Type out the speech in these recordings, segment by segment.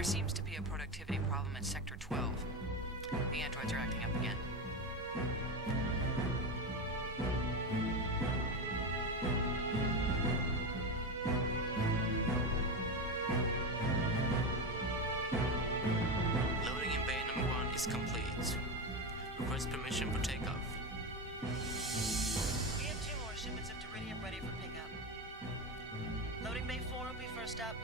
There seems to be a productivity problem in Sector 12. The androids are acting up again. Loading in bay number 1 is complete. Request permission for takeoff. We have 2 more shipments of Duridium ready for pickup. Loading bay 4 will be first up.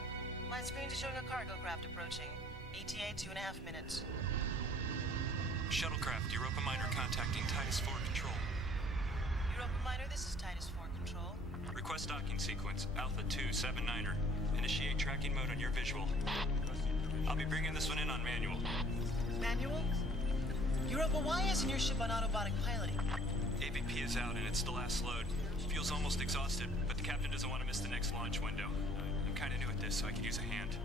My screens are showing a cargo craft approaching. ETA 2.5 minutes. Shuttlecraft, Europa Minor contacting Titus 4 Control. Europa Minor, this is Titus 4 Control. Request docking sequence, Alpha 279er. Initiate tracking mode on your visual. I'll be bringing this one in on manual. Manual? Europa, why isn't your ship on autobotic piloting? AVP is out and it's the last load. Fuel's almost exhausted, but the captain doesn't want to miss the next launch window. I'm kind of new at this, so I could use a hand.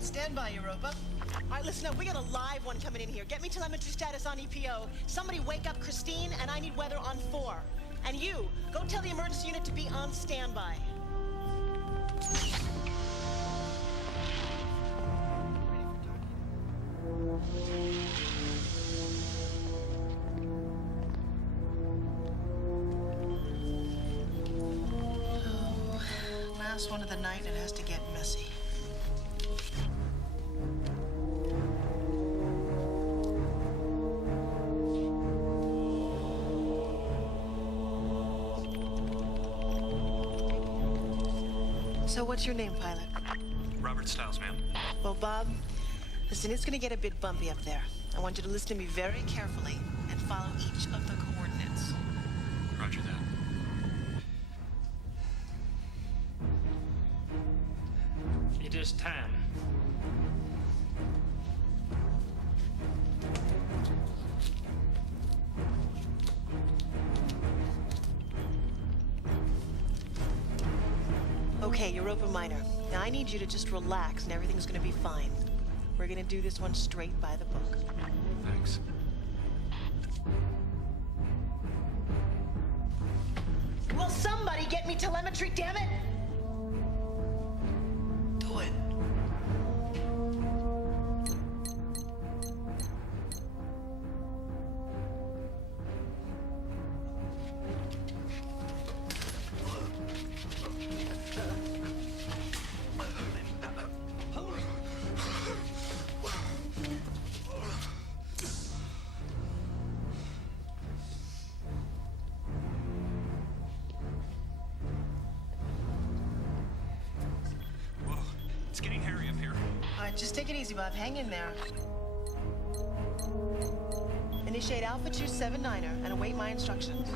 Stand by, Europa. All right, listen up. We got a live one coming in here. Get me telemetry status on EPO. Somebody wake up Christine, and I need weather on 4. And you, go tell the emergency unit to be on standby. Last one of the night, it has to get messy. So what's your name, pilot? Robert Stiles, ma'am. Well, Bob, listen, it's gonna get a bit bumpy up there. I want you to listen to me very carefully and follow each of the coordinates. Roger that. It is time. Okay, Europa Minor. Now I need you to just relax and everything's gonna be fine. We're gonna do this one straight by the book. Thanks. Will somebody get me telemetry, damn it? Do it. It's getting hairy up here. All right, just take it easy, Bob. Hang in there. Initiate Alpha 279er and await my instructions.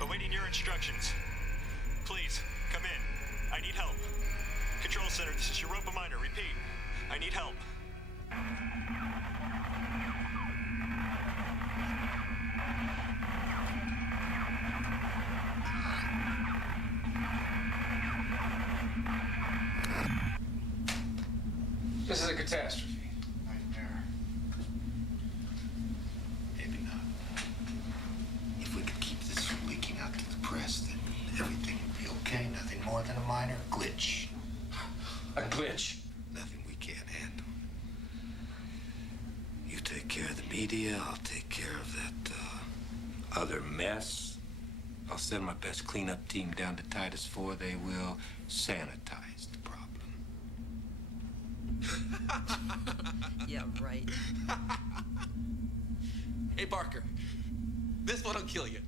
Awaiting your instructions. Please, come in. I need help. Control Center, this is Europa Minor. Repeat, I need help. This is a catastrophe. Nightmare. Maybe not. If we could keep this from leaking out to the press, then everything would be okay. Nothing more than a minor glitch. A glitch? Nothing we can't handle. You take care of the media, I'll take care of that other mess. I'll send my best cleanup team down to Titus 4. They will sanitize the problem. Yeah, right. Hey, Barker. This one'll kill you.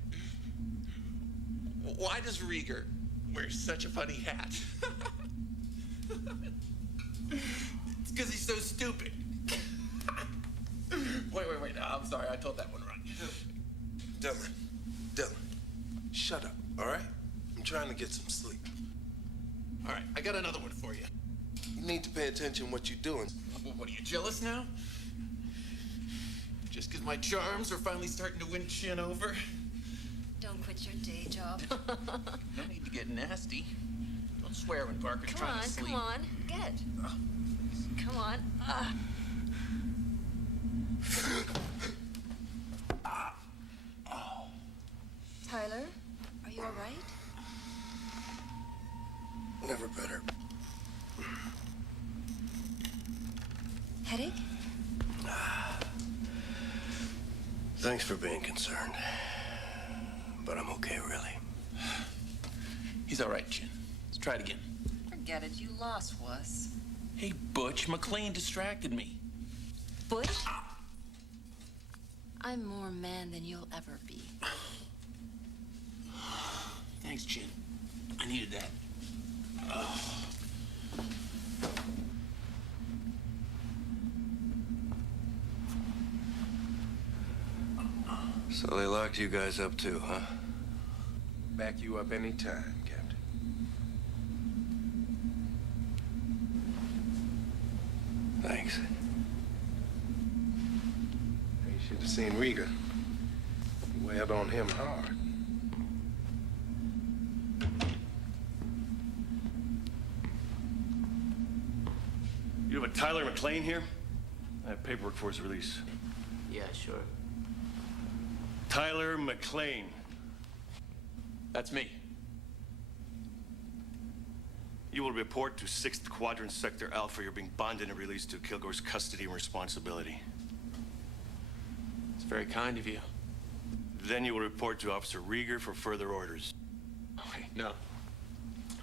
Why does Rieger wear such a funny hat? It's because he's so stupid. Wait. I'm sorry, I told that one wrong. Dylan, shut up, all right? I'm trying to get some sleep. All right, I got another one for you. You need to pay attention to what you're doing. What, are you jealous now? Just because my charms are finally starting to win Chin over? Don't quit your day job. No need to get nasty. Don't swear when Parker's trying to sleep. Come on, get. Come on. Tyler, are you all right? Never better. Headache? Thanks for being concerned. But I'm okay, really. He's all right, Chin. Let's try it again. Forget it, you lost, wuss. Hey, Butch, McLean distracted me. Butch? I'm more man than you'll ever be. Thanks, Chin. I needed that. So they locked you guys up too, huh? Back you up any time, Captain. Thanks. You should have seen Rieger. You wailed on him hard. You have a Tyler McLean here? I have paperwork for his release. Yeah, sure. Tyler McLean. That's me. You will report to 6th Quadrant Sector Alpha. You're being bonded and released to Kilgore's custody and responsibility. It's very kind of you. Then you will report to Officer Rieger for further orders. Wait, no.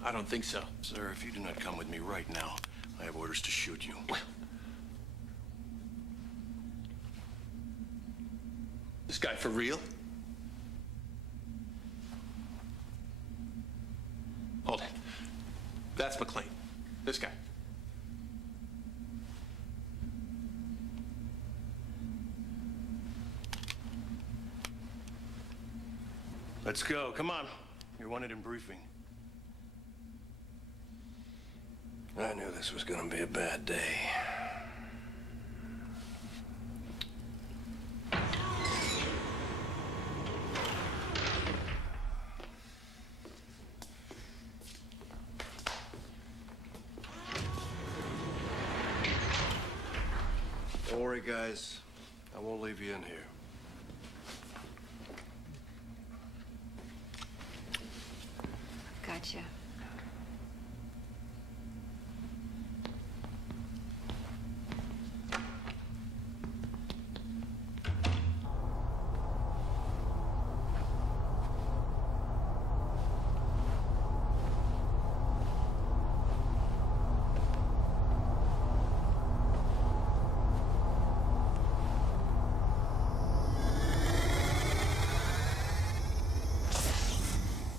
I don't think so. Sir, if you do not come with me right now, I have orders to shoot you. This guy for real? Hold it. That's McLean. This guy. Let's go. Come on. You're wanted in briefing. I knew this was gonna be a bad day. Don't worry, guys. I won't leave you in here. Gotcha.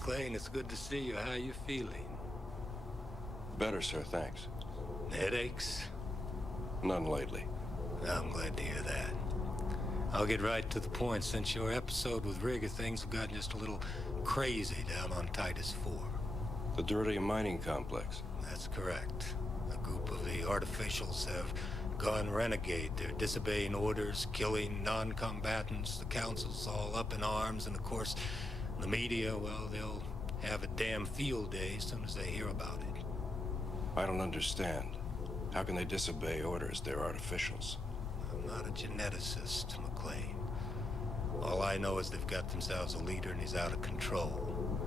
McLean, it's good to see you. How you feeling? Better, sir, thanks. Headaches? None lately. I'm glad to hear that. I'll get right to the point. Since your episode with Rieger, things have gotten just a little crazy down on Titus 4. The dirty mining complex. That's correct. A group of the artificials have gone renegade. They're disobeying orders, killing non-combatants. The council's all up in arms, and of course, the media, well, they'll have a damn field day as soon as they hear about it. I don't understand. How can they disobey orders? They're artificials. I'm not a geneticist, McLean. All I know is they've got themselves a leader and he's out of control.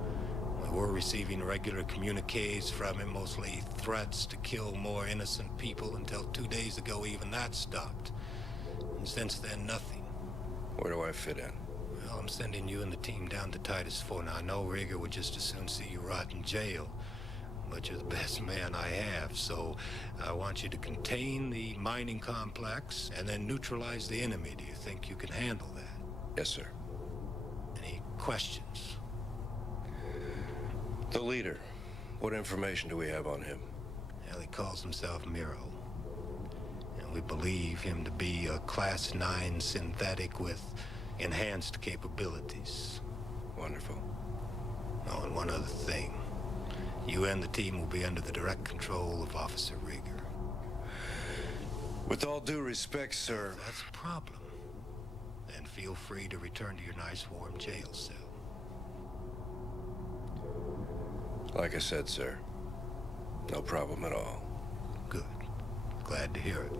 We were receiving regular communiques from him, mostly threats to kill more innocent people, until 2 days ago even that stopped. And since then, nothing. Where do I fit in? Well, I'm sending you and the team down to Titus 4. Now, I know Rieger would just as soon see you rot in jail, but you're the best man I have, so I want you to contain the mining complex and then neutralize the enemy. Do you think you can handle that? Yes, sir. Any questions? The leader. What information do we have on him? Well, he calls himself Miro. And we believe him to be a Class 9 synthetic with enhanced capabilities. Wonderful. Oh, and one other thing. You and the team will be under the direct control of Officer Rieger. With all due respect, sir. That's a problem. Then feel free to return to your nice warm jail cell. Like I said, sir. No problem at all. Good. Glad to hear it.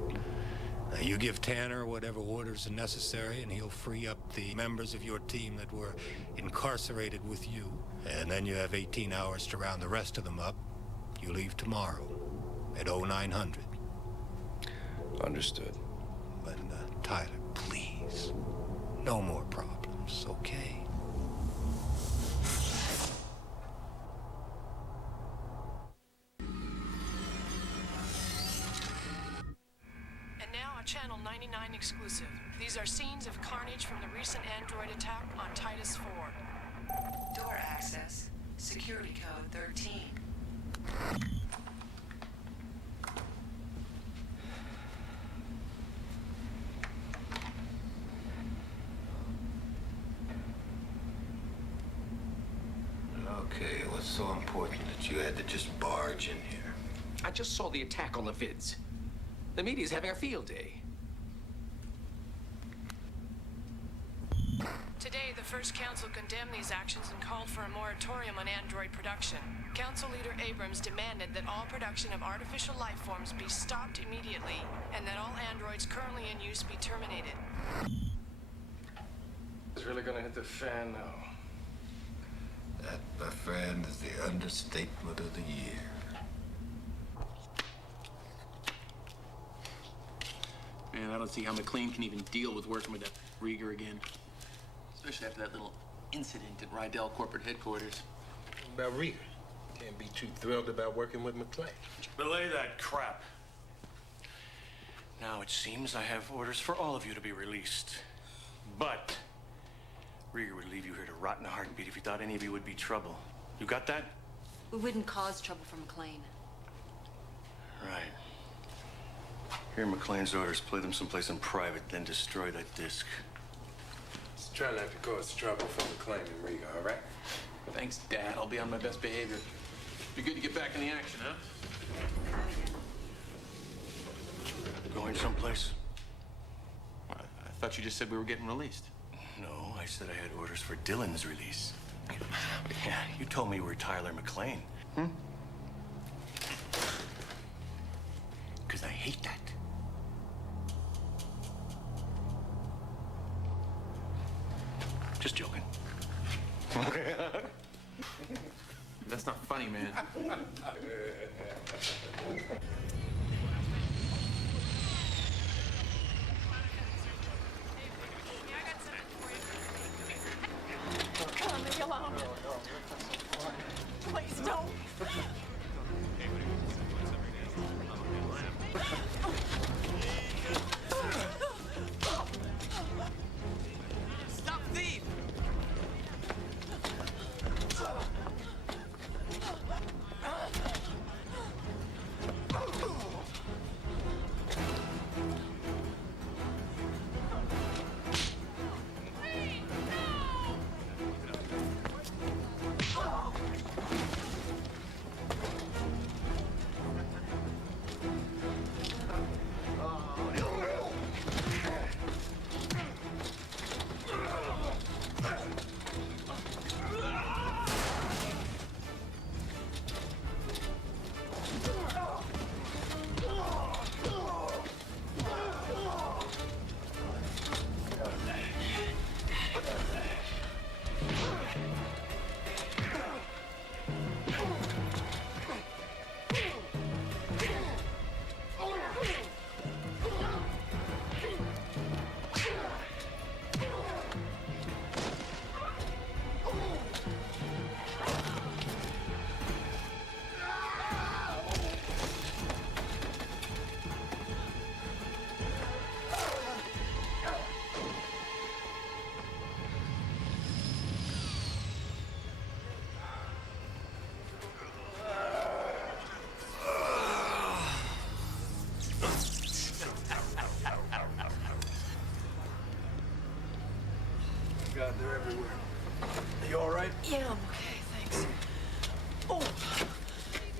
Now, you give Tanner whatever orders are necessary, and he'll free up the members of your team that were incarcerated with you. And then you have 18 hours to round the rest of them up. You leave tomorrow at 0900. Understood. But, Tyler, please, no more problems, okay? And now a Channel 99 exclusive. These are scenes of carnage from the recent android attack on Titus 4. Door access. Security code 13. Okay, what's so important that you had to just barge in here? I just saw the attack on the vids. The media's having a field day. Today, the First Council condemned these actions and called for a moratorium on android production. Council Leader Abrams demanded that all production of artificial life forms be stopped immediately, and that all androids currently in use be terminated. It's really gonna hit the fan now. That, my friend, is the understatement of the year. Man, I don't see how McLean can even deal with working with that Rieger again. Especially after that little incident at Rydell corporate headquarters. About Rieger. Can't be too thrilled about working with McClay. Belay that crap. Now it seems I have orders for all of you to be released. But Rieger would leave you here to rot in a heartbeat if he thought any of you would be trouble. You got that? We wouldn't cause trouble for McLean. Right. Hear McLean's orders. Play them someplace in private, then destroy that disc. Just try not to cause trouble for McClay and Rieger, all right? Thanks, Dad. I'll be on my best behavior. Be good to get back in the action, huh? Going someplace? I thought you just said we were getting released. No, I said I had orders for Dylan's release. Yeah, you told me you were Tyler McLean. Because I hate that. Just joking. That's not funny, man. Leave me alone. Please don't. Stop thief!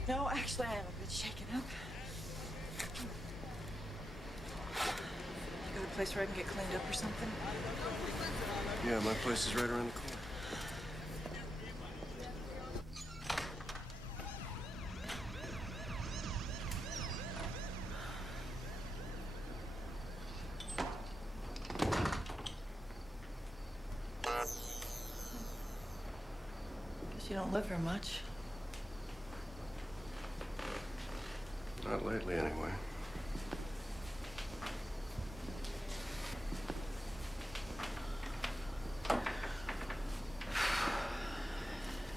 No, actually, I am a bit shaken up. You got a place where I can get cleaned up or something? Yeah, my place is right around the corner. Guess you don't live here much. Not lately, anyway.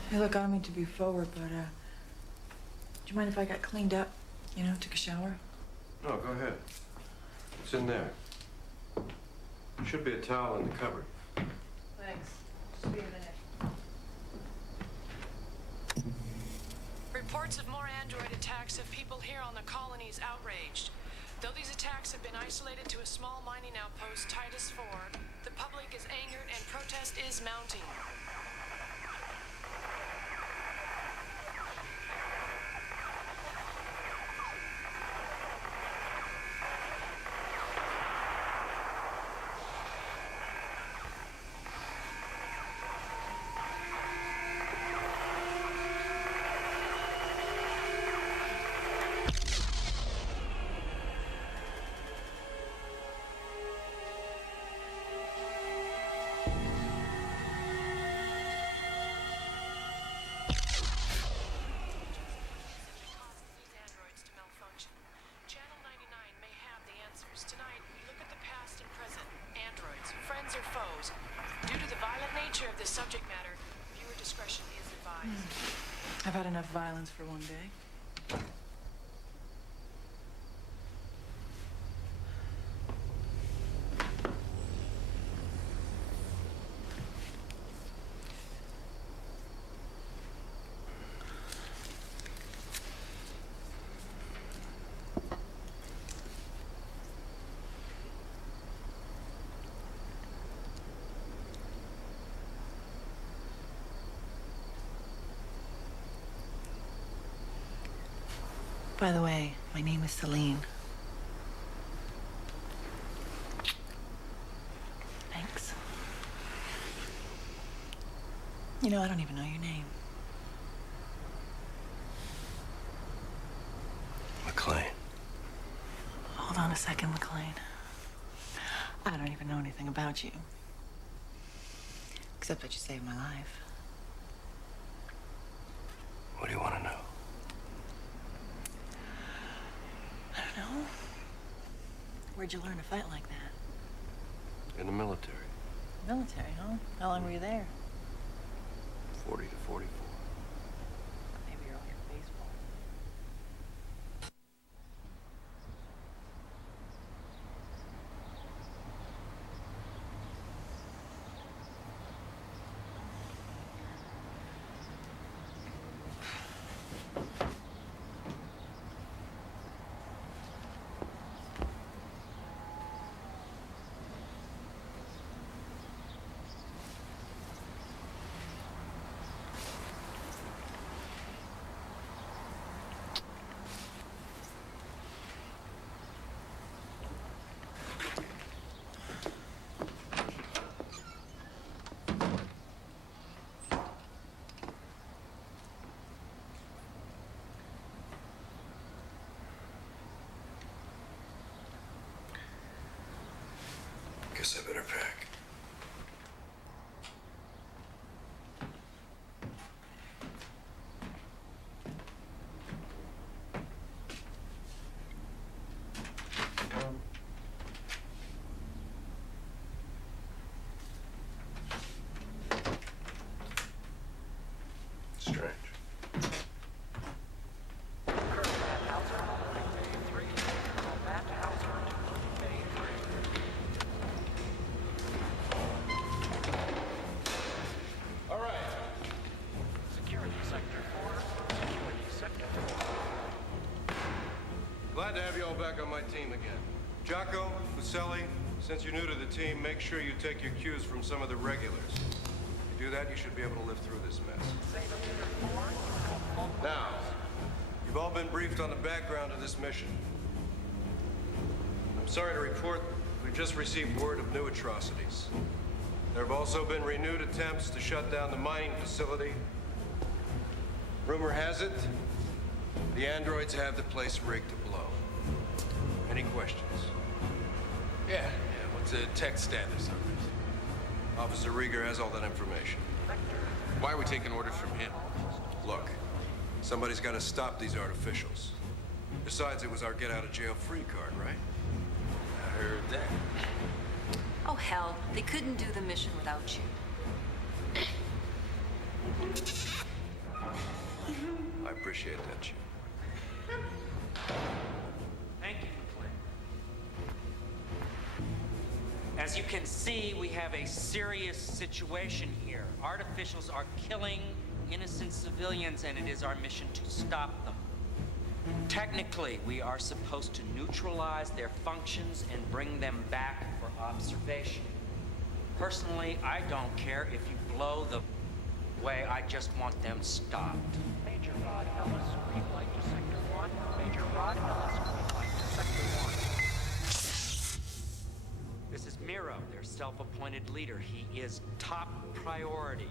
Hey, look, I don't mean to be forward, but, do you mind if I got cleaned up? You know, took a shower? No, go ahead. It's in there. There should be a towel in the cupboard. Thanks. Just be a minute. Reports of more android attacks have people here on the colonies outraged. Though these attacks have been isolated to a small mining outpost, Titus 4, the public is angered and protest is mounting. Subject matter, viewer discretion is advised. I've had enough violence for one day. By the way, my name is Celine. Thanks. You know, I don't even know your name. McLean. Hold on a second, McLean. I don't even know anything about you. Except that you saved my life. What do you want to know? I don't know. Where'd you learn to fight like that? In the military. Military, huh? How long were you there? 40 to 44. Maybe you're on your baseball. Guess I better pack. Strange. Glad to have you all back on my team again. Jocko, Fuselli, since you're new to the team, make sure you take your cues from some of the regulars. If you do that, you should be able to live through this mess. Now, You've all been briefed on the background of this mission. I'm sorry to report we've just received word of new atrocities. There have also been renewed attempts to shut down the mining facility. Rumor has it, the androids have the place rigged to blow. Any questions? Yeah. What's the tech status on this? Officer Rieger has all that information. Why are we taking orders from him? Look, somebody's got to stop these artificials. Besides, it was our get-out-of-jail-free card, right? I heard that. Oh, hell. They couldn't do the mission without you. I appreciate that, Chief. Thank you, McClane. As you can see, we have a serious situation here. Artificials are killing innocent civilians, and it is our mission to stop them. Technically, we are supposed to neutralize their functions and bring them back for observation. Personally, I don't care if you blow the way, I just want them stopped. Major Rod Ellis, green light to Sector 1. Major Rod Ellis, green light to Sector 1. This is Miro, their self-appointed leader. He is top priority.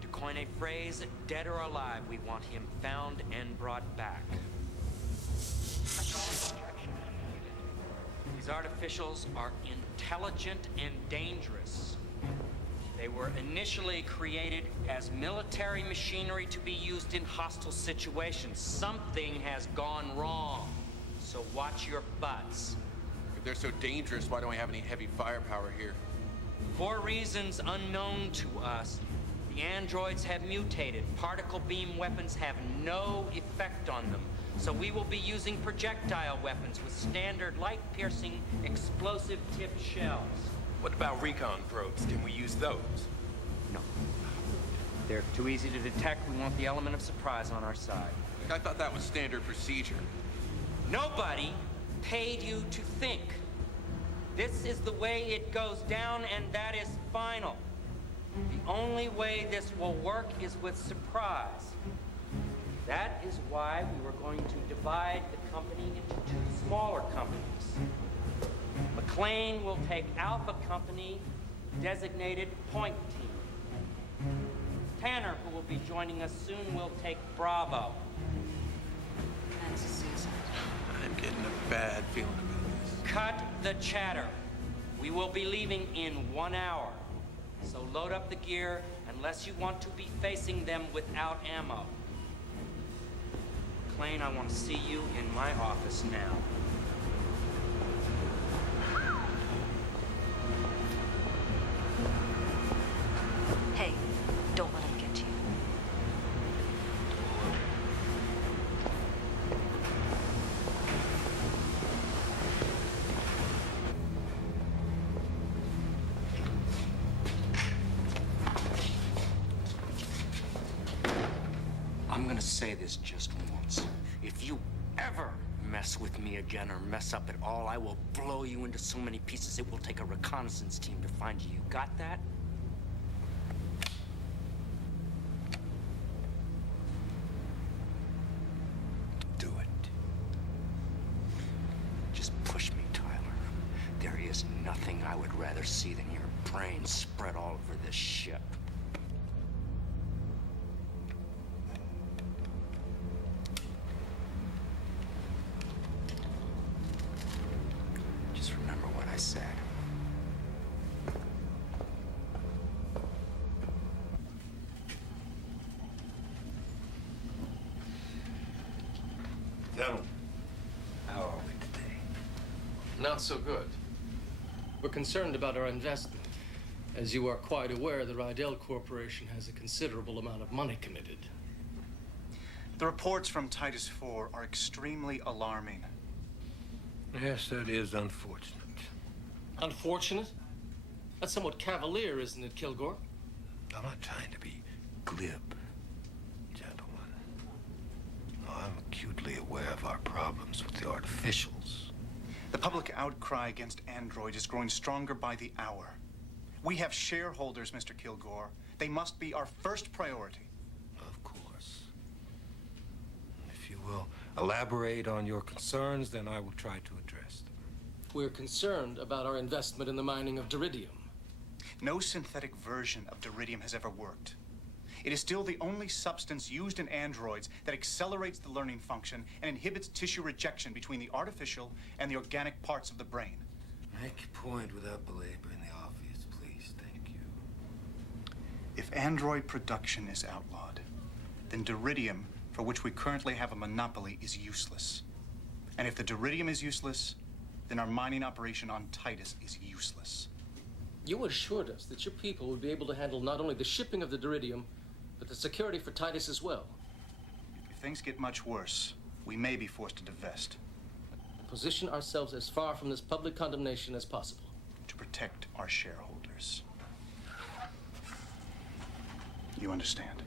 To coin a phrase, dead or alive, we want him found and brought back. These artificials are intelligent and dangerous. They were initially created as military machinery to be used in hostile situations. Something has gone wrong, so watch your butts. If they're so dangerous, why don't we have any heavy firepower here? For reasons unknown to us, the androids have mutated. Particle beam weapons have no effect on them. So we will be using projectile weapons with standard light-piercing, explosive-tipped shells. What about recon probes? Can we use those? No. They're too easy to detect. We want the element of surprise on our side. I thought that was standard procedure. Nobody paid you to think. This is the way it goes down, and that is final. The only way this will work is with surprise. That is why we were going to divide the company into two smaller companies. McClane will take Alpha Company, designated Point Team. Tanner, who will be joining us soon, will take Bravo. That's a suicide. I'm getting a bad feeling about this. Cut the chatter. We will be leaving in 1 hour. So load up the gear unless you want to be facing them without ammo. McClane, I want to see you in my office now. Hey, don't let him get to you. I'm gonna say this just once. If you ever mess with me again or mess up at all, I will blow you into so many pieces it will take a reconnaissance team to find you. You got that? Do it. Just push me, Tyler. There is nothing I would rather see than your brains spread all over this ship. Just remember what I said. Gentlemen, how are we today? Not so good. We're concerned about our investment. As you are quite aware, the Rydell Corporation has a considerable amount of money committed. The reports from Titus IV are extremely alarming. Yes, that is unfortunate. Unfortunate? That's somewhat cavalier, isn't it, Kilgore? I'm not trying to be glib, gentlemen. No, I'm acutely aware of our problems with the artificials. The public outcry against Android is growing stronger by the hour. We have shareholders, Mr. Kilgore. They must be our first priority. Of course. If you will, elaborate on your concerns, then I will try to address them. We're concerned about our investment in the mining of deridium. No synthetic version of deridium has ever worked. It is still the only substance used in androids that accelerates the learning function and inhibits tissue rejection between the artificial and the organic parts of the brain. Make your point without belaboring the obvious, please. Thank you. If android production is outlawed, then deridium, for which we currently have a monopoly, is useless. And if the deridium is useless, then our mining operation on Titus is useless. You assured us that your people would be able to handle not only the shipping of the deridium, but the security for Titus as well. If things get much worse, we may be forced to divest. Position ourselves as far from this public condemnation as possible. To protect our shareholders. You understand?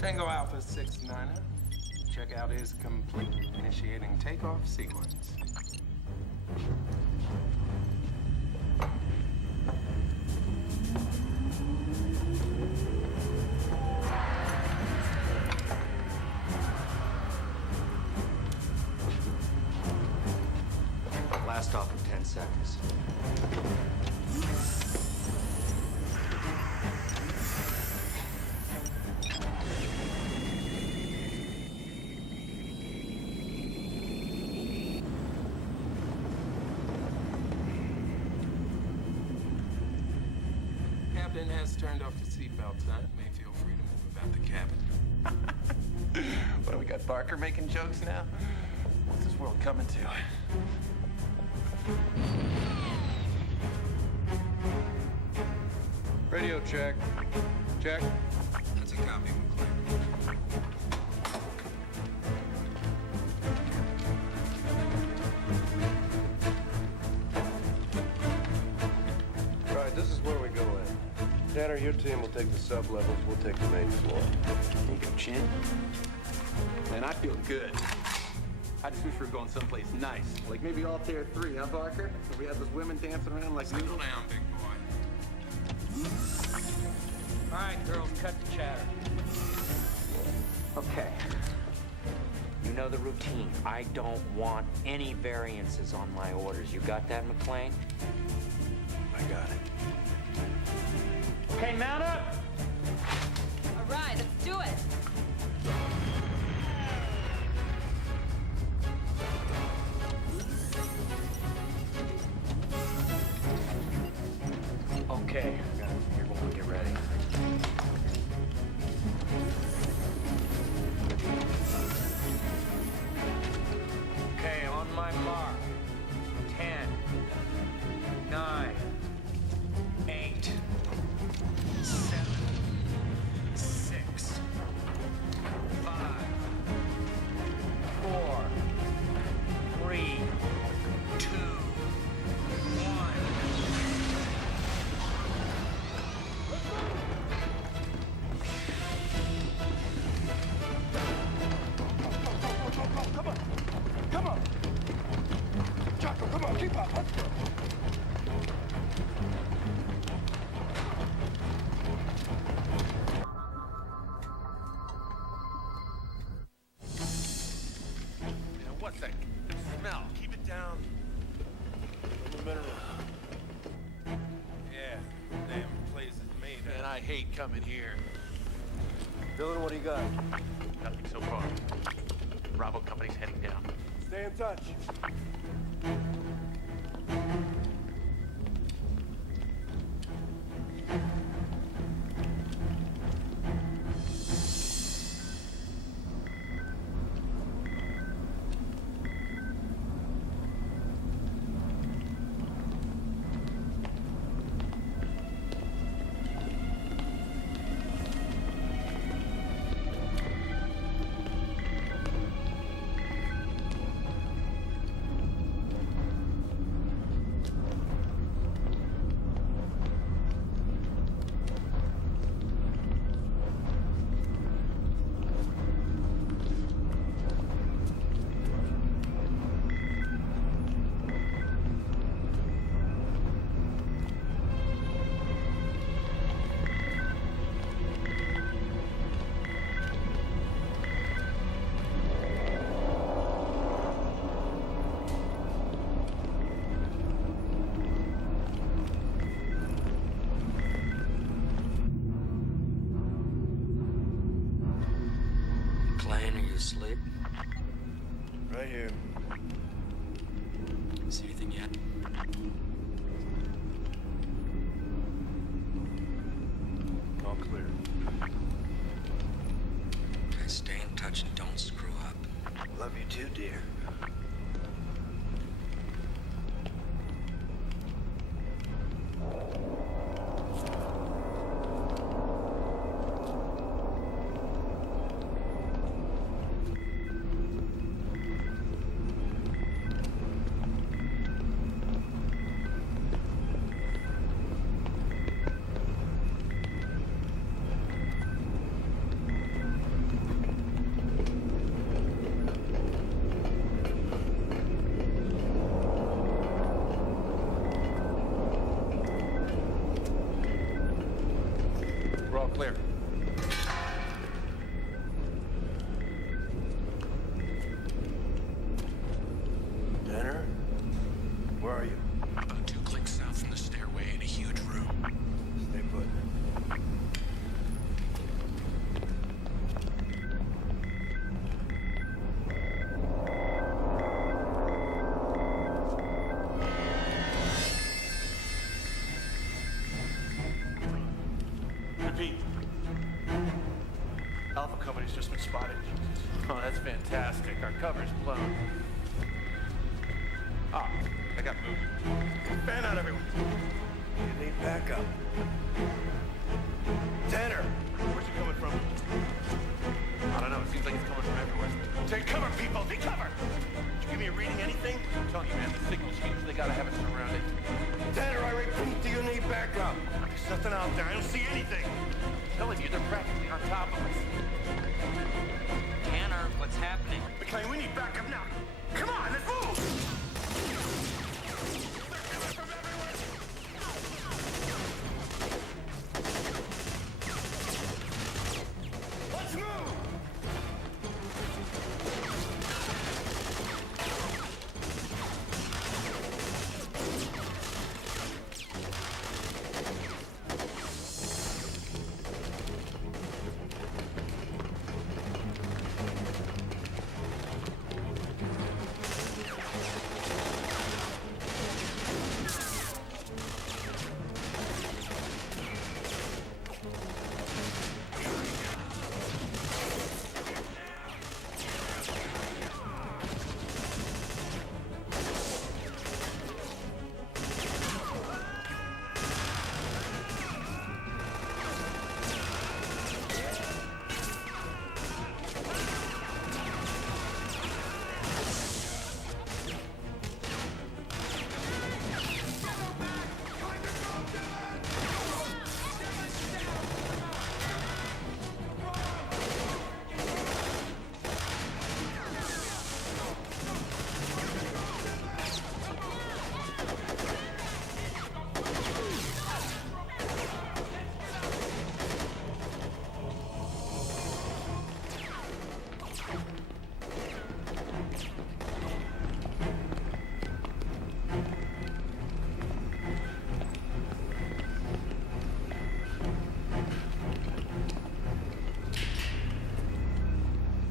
Tango Alpha 69er. Checkout is complete. Initiating takeoff sequence. Blast off in 10 seconds. Captain has turned off the seatbelt sign. May feel free to move about the cabin. What do we got, Barker making jokes now? What's this world coming to? Radio check. Check. That's a copy, McLean. Right, this is where we go in. Tanner, your team will take the sub-levels. We'll take the main floor. You go, Chin. Man, I feel good. I just wish we were going someplace nice. Like maybe Altair 3, huh, Barker? So we have those women dancing around like Settle down, big boy. All right, girls, cut the chatter. Okay. You know the routine. I don't want any variances on my orders. You got that, McLean? I got it. Okay, mount up! All right, let's do it. Okay, you're going to get ready. Okay, on my mark. 10, 9, 8, 7, 6, 5, 4, 3, 2, 1. Come on! Jocko, come on, keep up! Let's go! Man, what's that smell? Keep it down. Mineral. Yeah, damn place is made. Man, I hate coming here. Dylan, what do you got? Nothing so far. Bravo Company's heading down. Stay in touch. asleep? Right here. See anything yet? All clear. Okay, stay in touch and don't screw up. Love you too, dear. We're all clear. Tanner? Where are you? About 2 clicks south from the stairway in a huge room. Stay put. Repeat. Alpha Company's just been spotted. Oh, that's fantastic. Our cover's blown. Ah, I got moved. Fan out, everyone. You need backup. Tanner! Where's it coming from? I don't know. It seems like it's coming from everywhere. Take cover, people! Take cover! Did you give me a reading, anything? I'm telling you, man, the signal's huge. They gotta have it surrounded. Tanner, I repeat, do you need backup? There's nothing out there. I don't see anything. I'm telling you, they're practically on top of us. Tanner, what's happening? McLean, we need backup now. Come on, let's move! Let's move!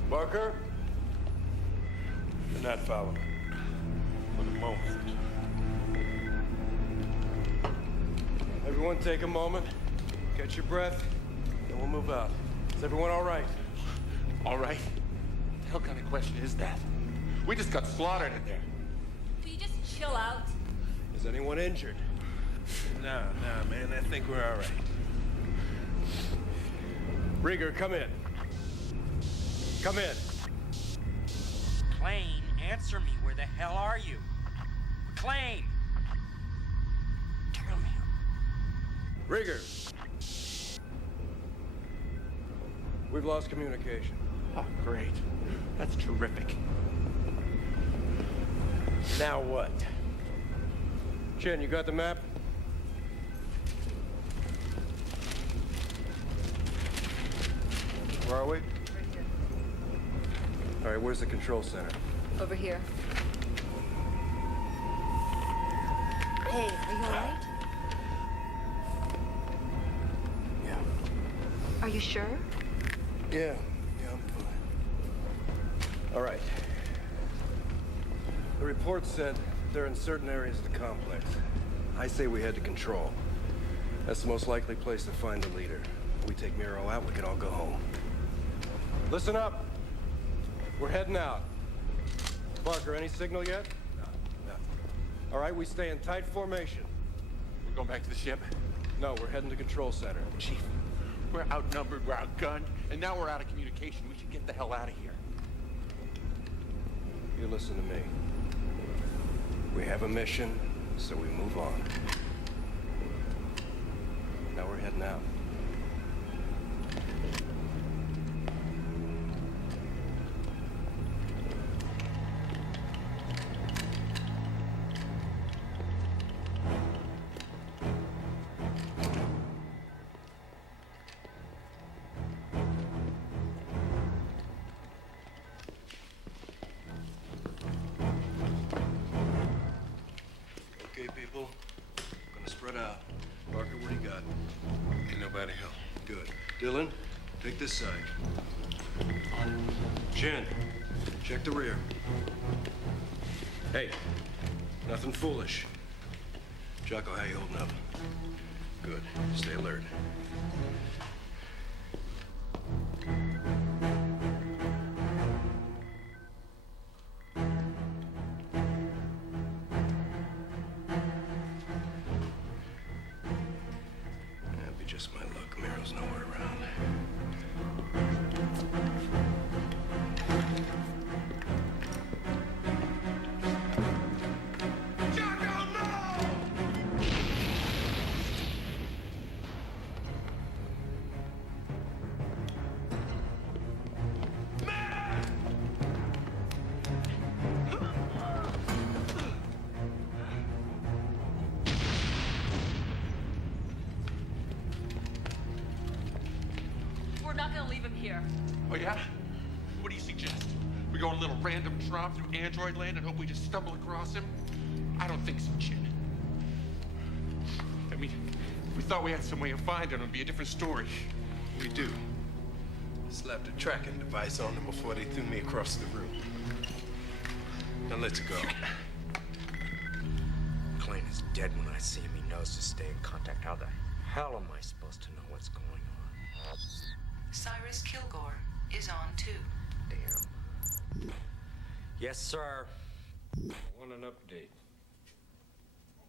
Barker? You're not following. For the moment. Everyone take a moment. Catch your breath. Then we'll move out. Is everyone all right? All right? What the hell kind of question is that? We just got slaughtered in there. Will you just chill out? Is anyone injured? No, man. I think we're all right. Rieger, come in. Come in. McLean, answer me. Where the hell are you? McLean! Tell me. Rieger. We've lost communication. Oh, great. That's terrific. Now what? Chen, you got the map? Where are we? All right, where's the control center? Over here. Hey, are you all right? Yeah. Are you sure? Yeah, I'm fine. All right. The report said they're in certain areas of the complex. I say we head to Control. That's the most likely place to find the leader. If we take Miro out, we can all go home. Listen up. We're heading out. Barker, any signal yet? No. All right, we stay in tight formation. We're going back to the ship? No, we're heading to Control Center. Chief, we're outnumbered, we're outgunned, and now we're out of communication. We should get the hell out of here. You listen to me. We have a mission, so we move on. Now we're heading out. Okay, people. Gonna spread out. Barker, what do you got? Ain't nobody home. Good. Dylan, take this side. Jen, check the rear. Hey, nothing foolish. Jocko, how you holding up? Good. Stay alert. That'd be just my luck. Miro's nowhere around. We're not gonna leave him here. Oh, yeah? What do you suggest? We go on a little random tromp through Android land and hope we just stumble across him? I don't think so, Chin. I mean, if we thought we had some way of finding him, it'd be a different story. We do. Slapped a tracking device on them before they threw me across the room. Now let's go. McLean is dead when I see him. He knows to stay in contact. How the hell am I supposed to know what's going on? Cyrus Kilgore is on too. Damn. Yes, sir. I want an update.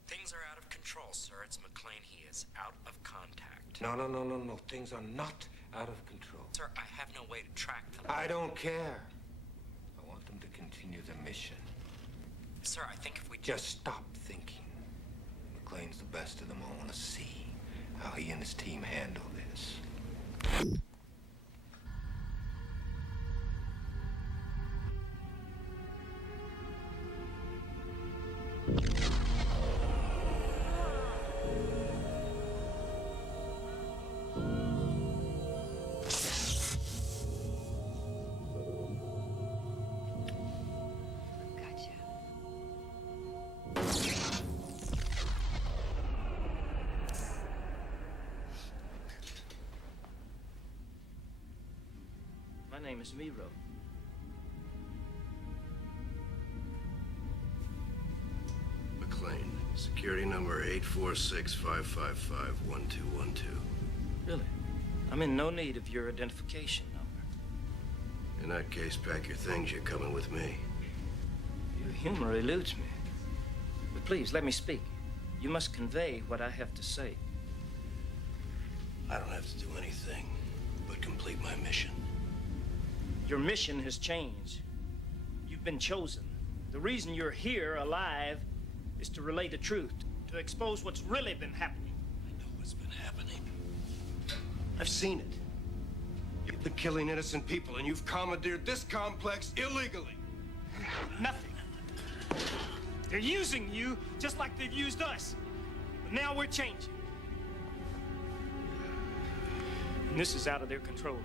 Things are out of control, sir. It's McLean. He is out of contact. No. Things are not out of control. Sir, I have no way to track them. I don't care. I want them to continue the mission. Sir, I think if we Just stop thinking. McLean's the best of them. I want to see how he and his team handle this. My name is Miro. McLean, security number 846-555-1212. Really? I'm in no need of your identification number. In that case, pack your things. You're coming with me. Your humor eludes me. But please, let me speak. You must convey what I have to say. I don't have to do anything but complete my mission. Your mission has changed. You've been chosen. The reason you're here alive is to relay the truth, to expose what's really been happening. I know what's been happening. I've seen it. You've been killing innocent people, and you've commandeered this complex illegally. Nothing. They're using you just like they've used us. But now we're changing. And this is out of their control.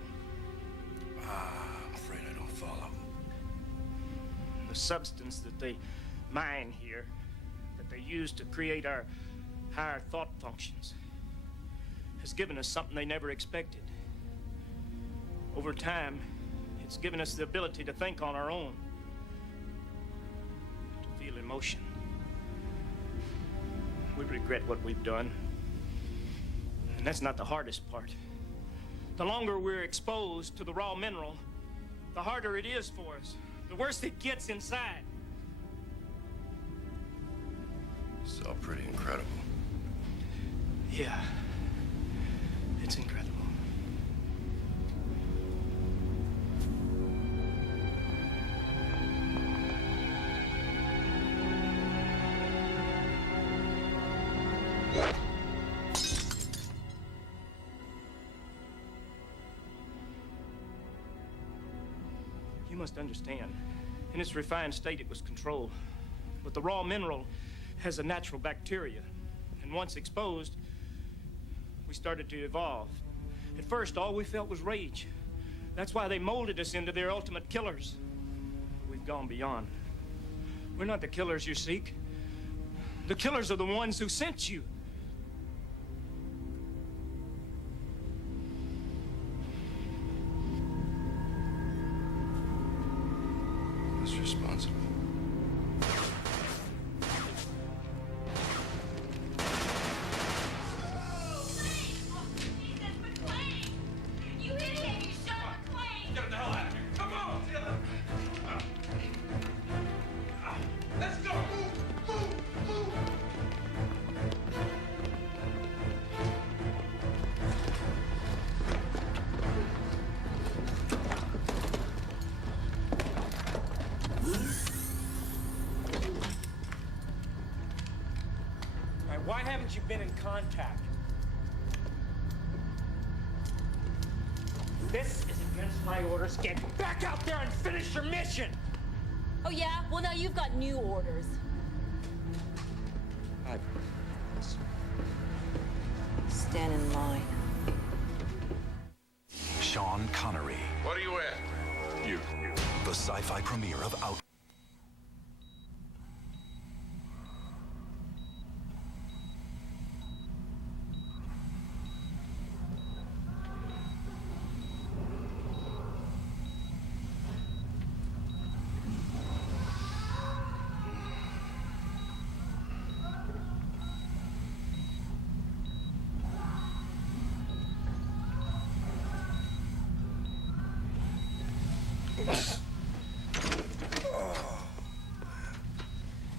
I'm afraid I don't follow. The substance that they mine here, that they use to create our higher thought functions, has given us something they never expected. Over time, It's given us the ability to think on our own, to feel emotion. We regret what we've done, and that's not the hardest part. The longer we're exposed to the raw mineral, the harder it is for us, the worse it gets inside. It's all pretty incredible. Yeah, it's incredible. You must understand, in its refined state, it was controlled. But the raw mineral has a natural bacteria, and once exposed, we started to evolve. At first, all we felt was rage. That's why they molded us into their ultimate killers. We've gone beyond. We're not the killers you seek. The killers are the ones who sent you. Who's responsible? Why haven't you been in contact? This is against my orders. Get back out there and finish your mission! Oh, yeah? Well, now you've got new orders. Stand in line. Sean Connery. What are you at? You. The sci-fi premiere of Out.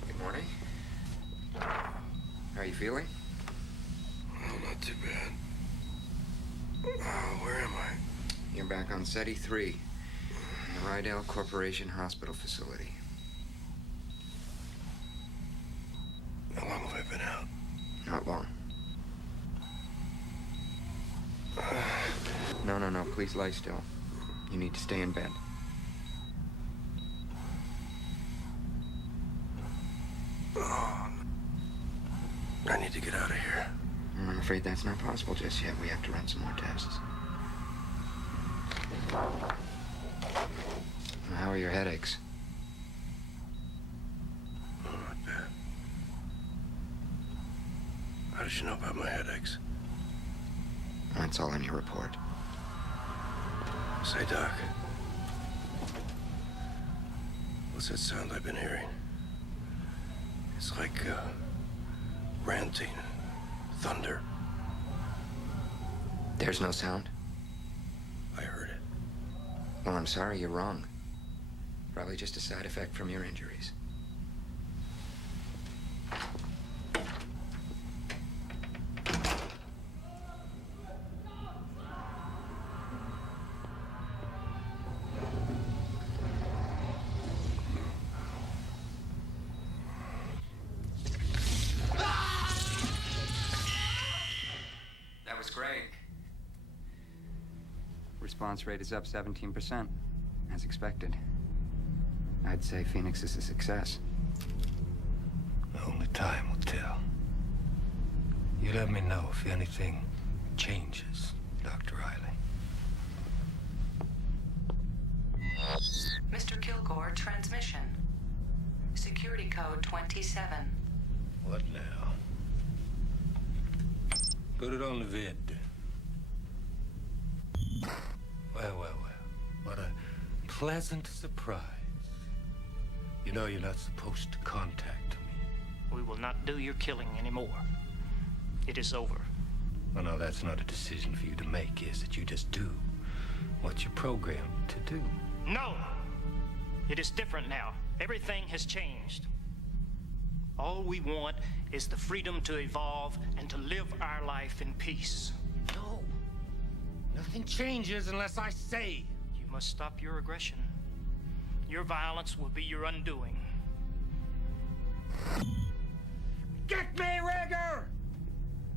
Good morning. How are you feeling? Well, not too bad. Where am I? You're back on SETI 3, in the Rydell Corporation Hospital facility. How long have I been out? Not long. No, please lie still. You need to stay in bed. I need to get out of here. I'm afraid that's not possible just yet. We have to run some more tests. How are your headaches? Not bad. How did you know about my headaches? That's all in your report. Say, Doc. What's that sound I've been hearing? It's like, ranting. Thunder. There's no sound? I heard it. Well, I'm sorry, you're wrong. Probably just a side effect from your injuries. That was great. Response rate is up 17%, as expected. I'd say Phoenix is a success. Only time will tell. You let me know if anything changes, Dr. Riley. Mr. Kilgore, transmission. Security code 27. What now? Put it on the vid. Well. pleasant surprise. You know you're not supposed to contact me. We will not do your killing anymore. It is over. Oh, no, that's not a decision for you to make, is it? You just do what you're programmed to do. No! It is different now. Everything has changed. All we want is the freedom to evolve and to live our life in peace. No. Nothing changes unless I say. You must stop your aggression. Your violence will be your undoing. Get me, Rigger!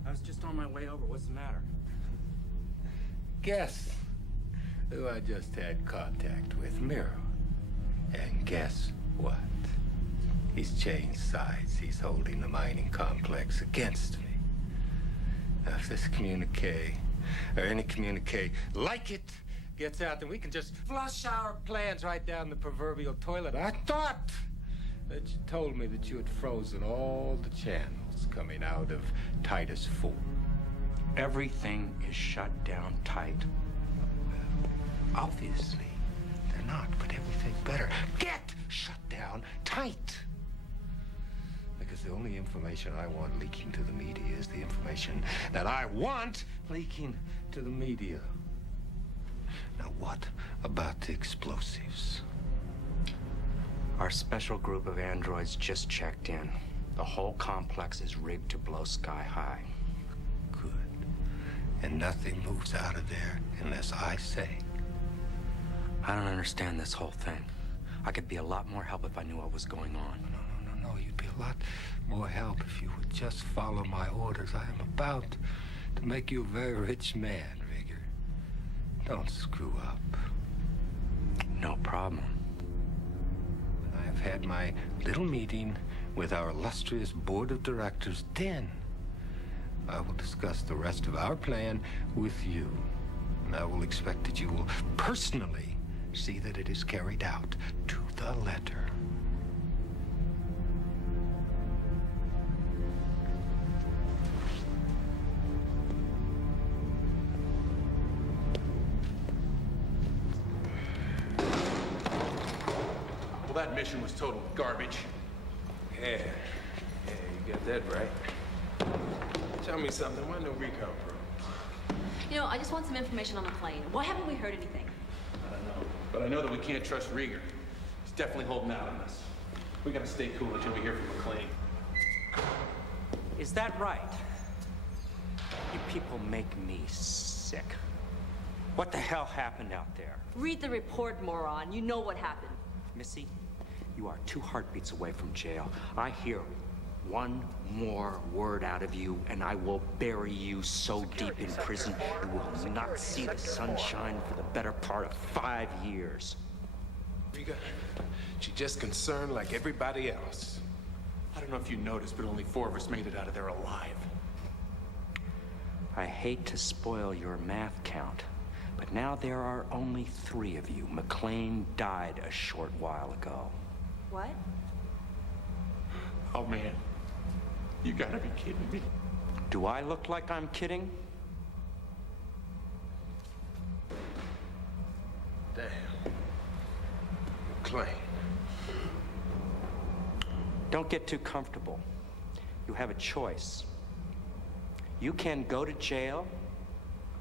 I was just on my way over. What's the matter? Guess who I just had contact with? Miro. And guess what? He's changed sides. He's holding the mining complex against me. Now, if this communique, or any communique like it, gets out, then we can just flush our plans right down the proverbial toilet. I thought that you told me that you had frozen all the channels coming out of Titus 4. Everything is shut down tight. Obviously, they're not, but everything better get shut down tight. Because the only information I want leaking to the media is the information that I want leaking to the media. Now, what about the explosives? Our special group of androids just checked in. The whole complex is rigged to blow sky high. Good. And nothing moves out of there unless I say. I don't understand this whole thing. I could be a lot more help if I knew what was going on. No, you'd be a lot more help if you would just follow my orders. I am about to make you a very rich man, Rigger. Don't screw up. No problem. I have had my little meeting with our illustrious board of directors. Then I will discuss the rest of our plan with you. And I will expect that you will personally see that it is carried out to the letter. Well, that mission was total garbage. Yeah, you got that right. Tell me something, why no recon probe? You know, I just want some information on the plane. Why haven't we heard anything? I don't know. But I know that we can't trust Rieger. He's definitely holding out on us. We gotta stay cool until we hear from McLean. Is that right? You people make me sick. What the hell happened out there? Read the report, moron. You know what happened. Missy, you are 2 heartbeats away from jail. I hear one more word out of you, and I will bury you so deep in prison you will not see the sunshine for the better part of 5 years. Rieger, she's just concerned like everybody else. I don't know if you noticed, but only 4 of us made it out of there alive. I hate to spoil your math count, but now there are only 3 of you. McLean died a short while ago. What? Oh, man. You gotta be kidding me. Do I look like I'm kidding? Damn. McLean. Don't get too comfortable. You have a choice. You can go to jail,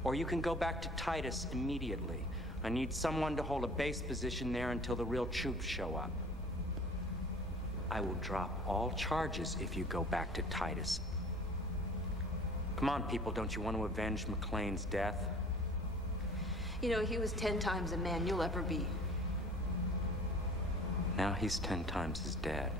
or you can go back to Titus immediately. I need someone to hold a base position there until the real troops show up. I will drop all charges if you go back to Titus. Come on, people, don't you want to avenge McLean's death? You know, he was 10 times a man you'll ever be. Now he's 10 times his dad.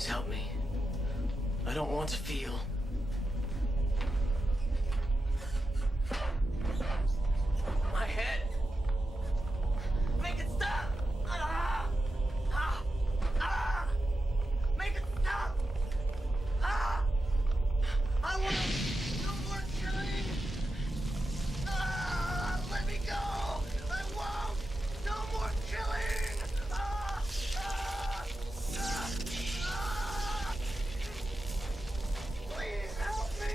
Please help me. I don't want to feel. My head! Make it stop! Ah! Ah! Ah! Make it stop! Ah! I want no more killing! Ah! Let me go! I won't! No more killing! Ah! Ah! Ah! Ah! Please help me!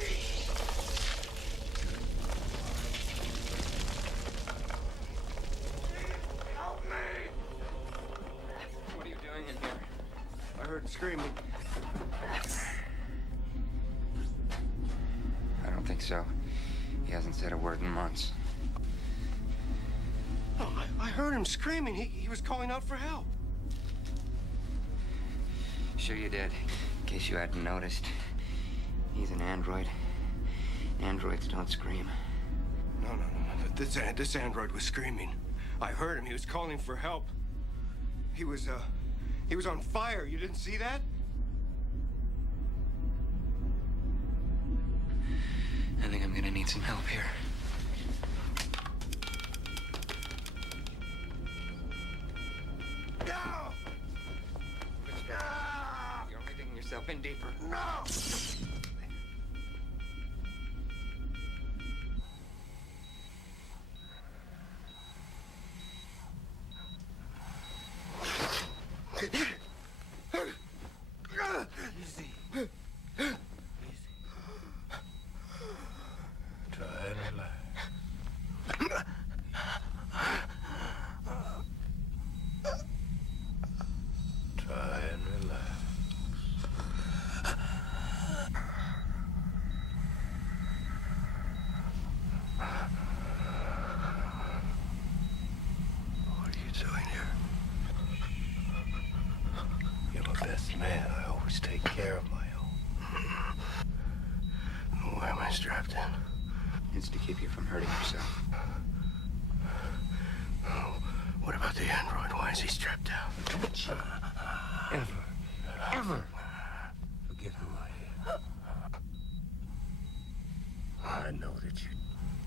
Help me! What are you doing in here? I heard screaming. I don't think so. He hasn't said a word in months. Oh, I heard him screaming. He was calling out for help. Sure you did. In case you hadn't noticed. He's an android. Androids don't scream. No. This android was screaming. I heard him. He was calling for help. He was on fire. You didn't see that? I think I'm gonna need some help here. No! No! You're only digging yourself in deeper. No! Easy. Try and relax. Try and relax. What are you doing here? You're my best man. I always take care of my own. Why am I strapped in? It's to keep you from hurting yourself. What about the android? Why is he strapped down? Don't you ever forget who I am. I know that you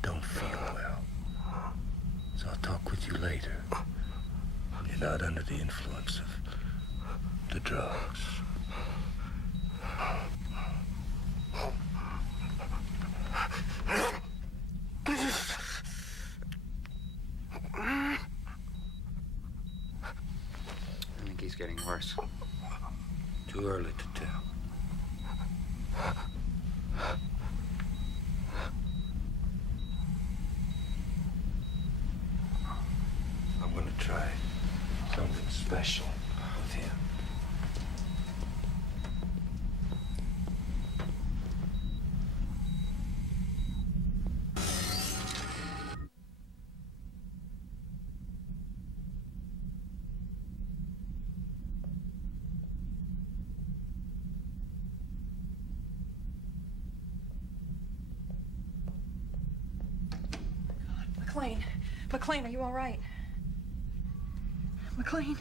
don't feel well. So I'll talk with you later. You're not under the influence of the drugs. I think he's getting worse. Too early to tell. I'm gonna try something special with him. McLean, are you all right? McLean?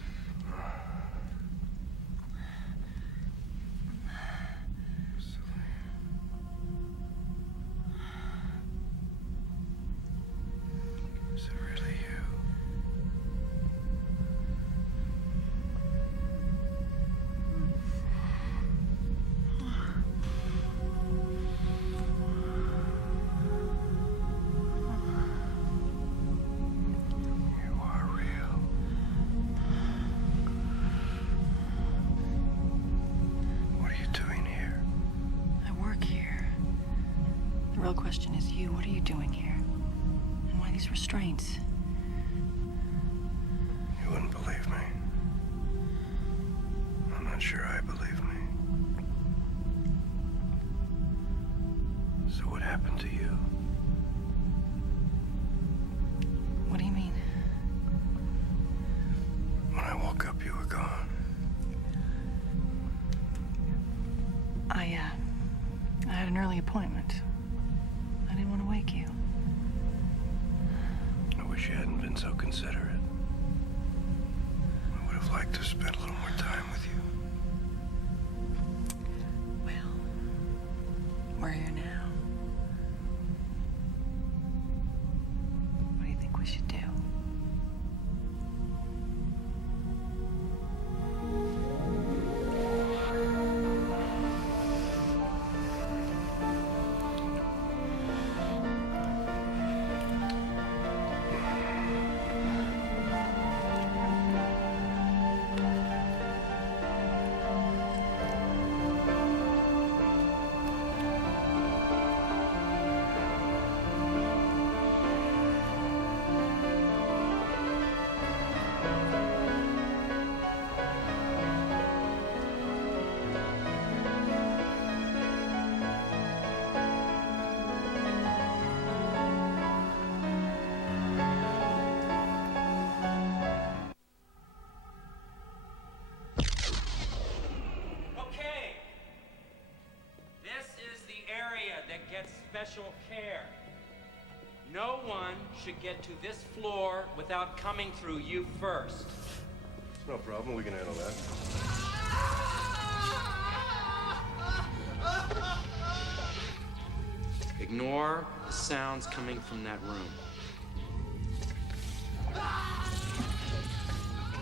Is it really you? You are real. What are you doing here? I work here. The real question is you. What are you doing here? And why these restraints? You wouldn't believe me. I'm not sure I believe me. So what happened to you? What do you mean? When I woke up, you were gone. I had an early appointment. I didn't want to wake you. I wish you hadn't been so considerate. I would have liked to spend a little more time with you. We're here now. What do you think we should do? Okay. This is the area that gets special care. No one should get to this floor without coming through you first. No problem, we can handle that. Ignore the sounds coming from that room.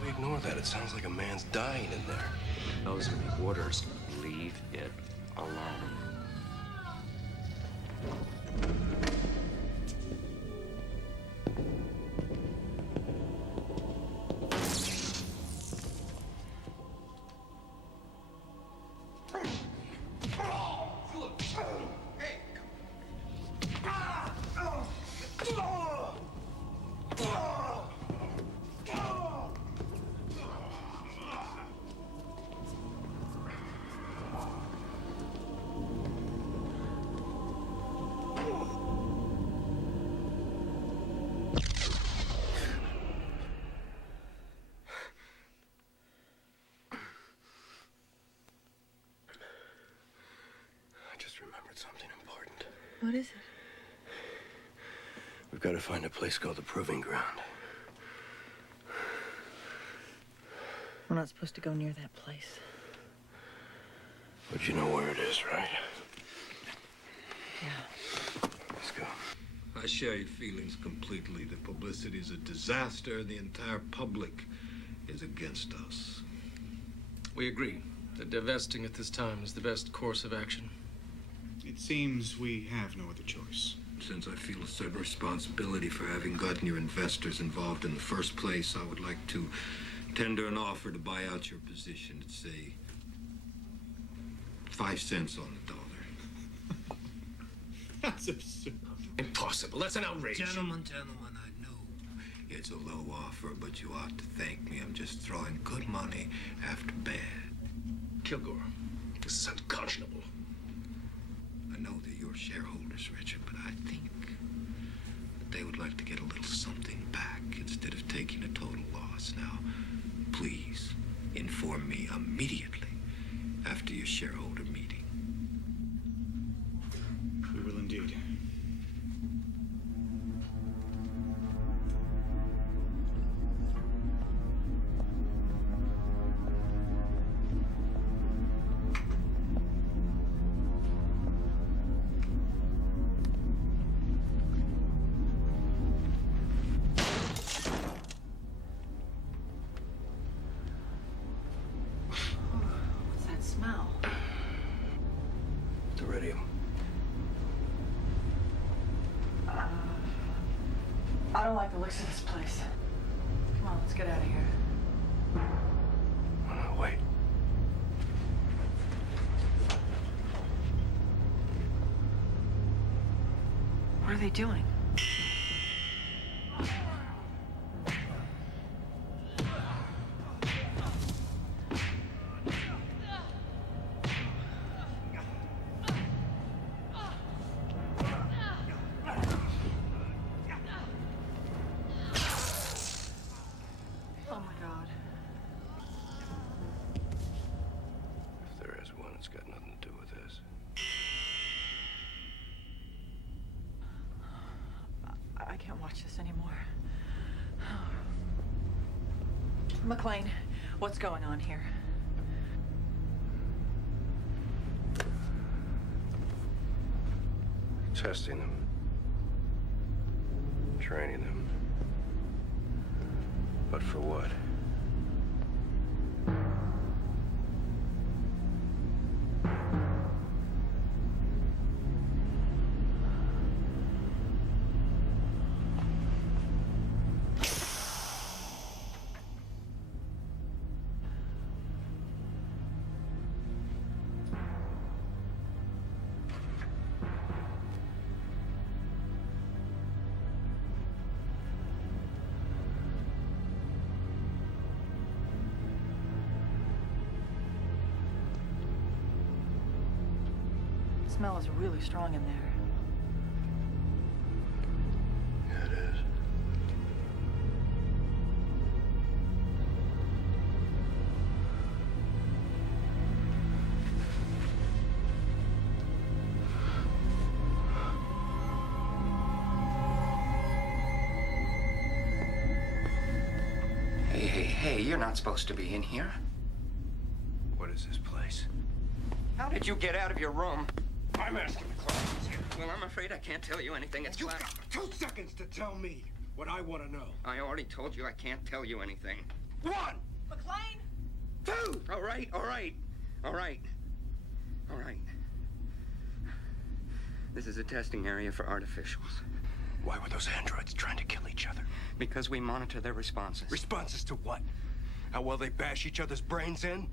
We ignore that. It sounds like a man's dying in there. Those are the orders. Leave it alone. I just remembered something important. What is it? We've got to find a place called the Proving Ground. We're not supposed to go near that place. But you know where it is, right? Yeah. Let's go. I share your feelings completely. The publicity is a disaster. The entire public is against us. We agree that divesting at this time is the best course of action. It seems we have no other choice. Since I feel a certain responsibility for having gotten your investors involved in the first place, I would like to tender an offer to buy out your position at, say, 5 cents on the dollar. That's absurd. Impossible. That's an outrage. Gentlemen, I know it's a low offer, but you ought to thank me. I'm just throwing good money after bad. Kilgore, this is unconscionable. I know that you're shareholders, Richard, but I think that they would like to get a little something back instead of taking a total loss. Now, please inform me immediately after your shareholder meeting. We will indeed. What's that smell? Iridium. I don't like the looks of this place. Come on, let's get out of here. No, wait. What are they doing? Oh my God. If there is one, it's got nothing to do with this. I can't watch this anymore. McLean, what's going on here? testing them, training them. But for what? The smell is really strong in there. Yeah, it is. Hey, you're not supposed to be in here. What is this place? How did you get out of your room? I'm asking the questions. Well, I'm afraid I can't tell you anything. It's You've got 2 seconds to tell me what I want to know. I already told you I can't tell you anything. 1! McClane? 2! All right. This is a testing area for artificials. Why were those androids trying to kill each other? Because we monitor their responses. Responses to what? How well they bash each other's brains in?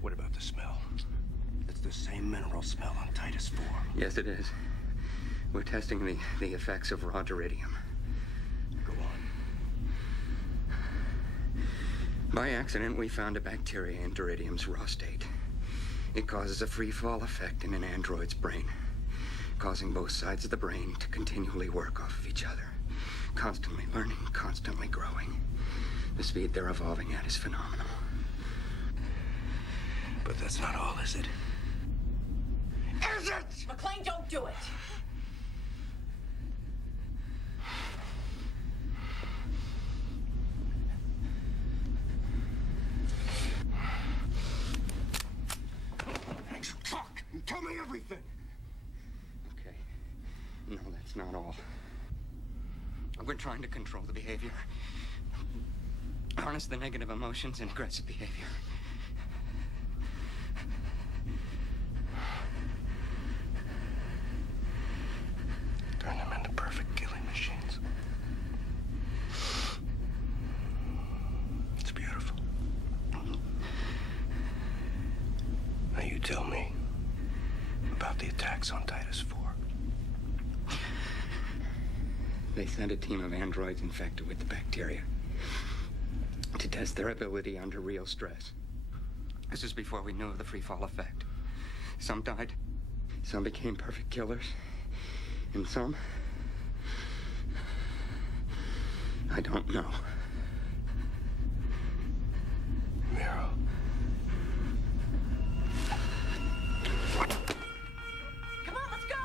What about the smell? It's the same mineral smell on Titus 4. Yes, it is. We're testing the effects of raw duridium. Go on. By accident, we found a bacteria in duridium's raw state. It causes a free-fall effect in an android's brain, causing both sides of the brain to continually work off of each other, constantly learning, constantly growing. The speed they're evolving at is phenomenal. But that's not all, is it? Is it? McClane, don't do it. Talk! Tell me everything! Okay. No, that's not all. We're trying to control the behavior. Harness the negative emotions and aggressive behavior. Turn them into perfect killing machines. It's beautiful. Now you tell me about the attacks on Titus 4. They sent a team of androids infected with the bacteria to test their ability under real stress. This is before we knew of the free fall effect. Some died, some became perfect killers, and some, I don't know. Miro. Come on, let's go!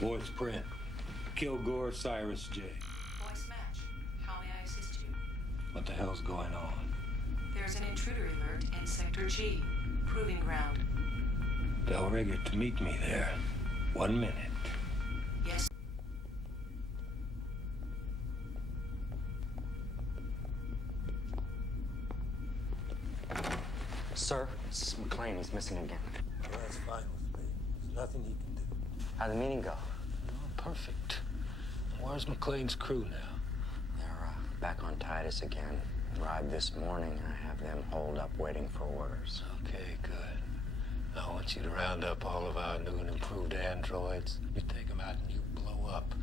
Voice print. Kilgore, Cyrus J. Voice match. How may I assist you? What the hell's going on? There's an intruder alert in Sector G. Proving ground. Tell Rigger to meet me there. 1 minute. Yes. Sir, this is McClane. He's missing again. Well, that's fine with me. There's nothing he can do. How'd the meeting go? Perfect. Where's McClane's crew now? They're back on Titus again. Arrived this morning. I have them holed up waiting for orders. Okay, good. I want you to round up all of our new and improved androids. You take them out and you blow up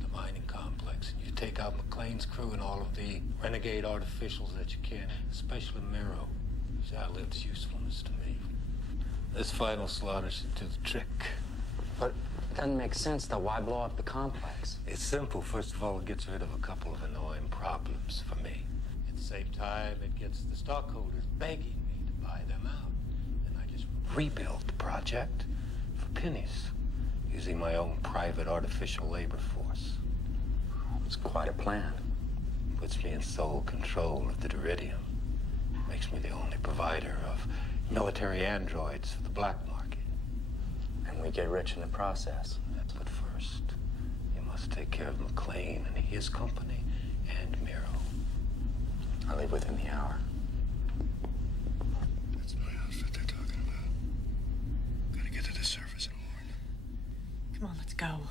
the mining complex. And you take out McClane's crew and all of the renegade artificials that you can, especially Miro. He's outlived his usefulness to me. This final slaughter should do the trick. But it doesn't make sense, though. Why blow up the complex? It's simple. First of all, it gets rid of a couple of annoying problems for me. At the same time, it gets the stockholders begging me to buy them out. And I just rebuild the project for pennies, using my own private artificial labor force. It's quite a plan. puts me in sole control of the Duridium. Makes me the only provider of military androids for the black market. And we get rich in the process. But first, you must take care of McLean and his company and Miro. I'll leave within the hour. That's my outfit they're talking about. Gotta get to the surface and warn them. Come on, let's go.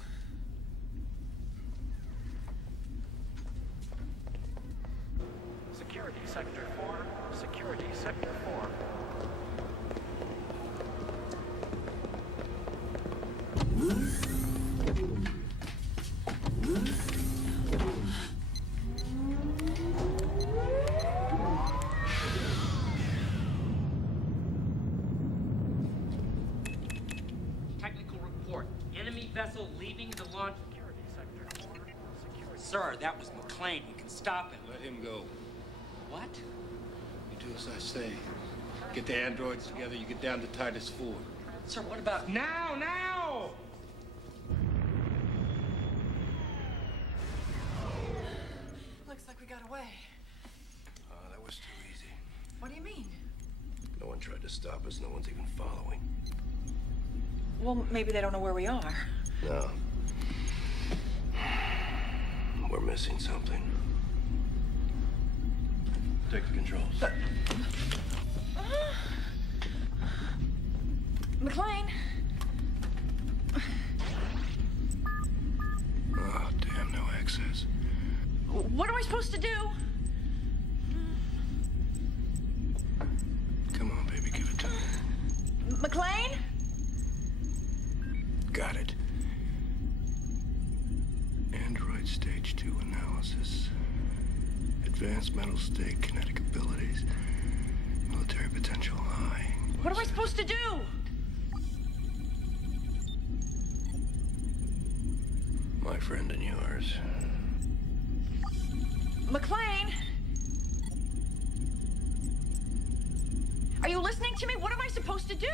Security Sector 4. Security Sector 4. Technical report. Enemy vessel leaving the launch. Security Sector 4. Security. Sir, that was McLean. You can stop him. Let him go. What? You do as I say. Get the androids together, you get down to Titus 4. Sir, what about now? Now! Looks like we got away. That was too easy. What do you mean? No one tried to stop us. No one's even following. Well, maybe they don't know where we are. No. We're missing something. Take the controls. McLean? Oh, damn, no access. What am I supposed to do? Come on, baby, give it to me. McLean? Got it. Android Stage 2 analysis. Advanced mental state, kinetic abilities. Military potential high. What am I supposed to do? My friend and yours. McLean? Are you listening to me? What am I supposed to do?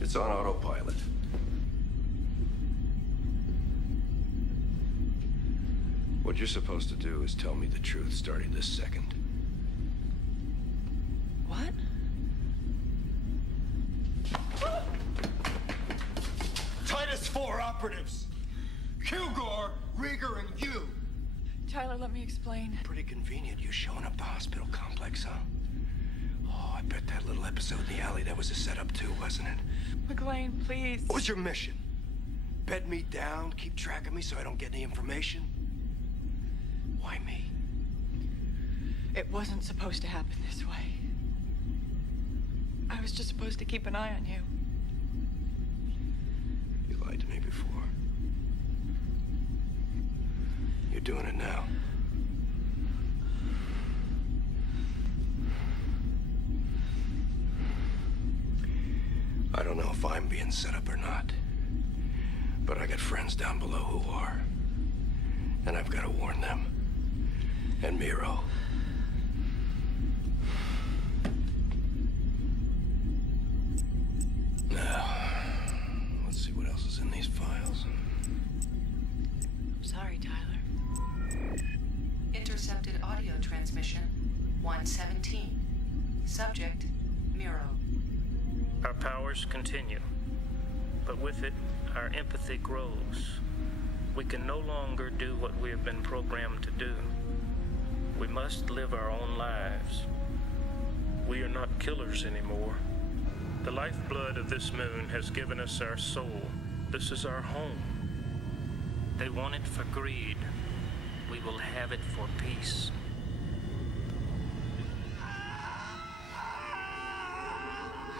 It's on autopilot. What you're supposed to do is tell me the truth starting this second. What? Titus 4 operatives. Kilgore, Rieger, and you. Tyler, let me explain. Pretty convenient you showing up the hospital complex, huh? Oh, I bet that little episode in the alley, that was a setup too, wasn't it? McLean, please. What was your mission? Bed me down, keep track of me so I don't get any information? Why me? It wasn't supposed to happen this way. I was just supposed to keep an eye on you. You lied to me before. You're doing it now. I don't know if I'm being set up or not, but I got friends down below who are. And I've got to warn them. And Miro. Now, let's see what else is in these files. I'm sorry, Tyler. Intercepted audio transmission 117. Subject, Miro. Our powers continue, but with it, our empathy grows. We can no longer do what we have been programmed to do. We must live our own lives. We are not killers anymore. The lifeblood of this moon has given us our soul. This is our home. They want it for greed. We will have it for peace.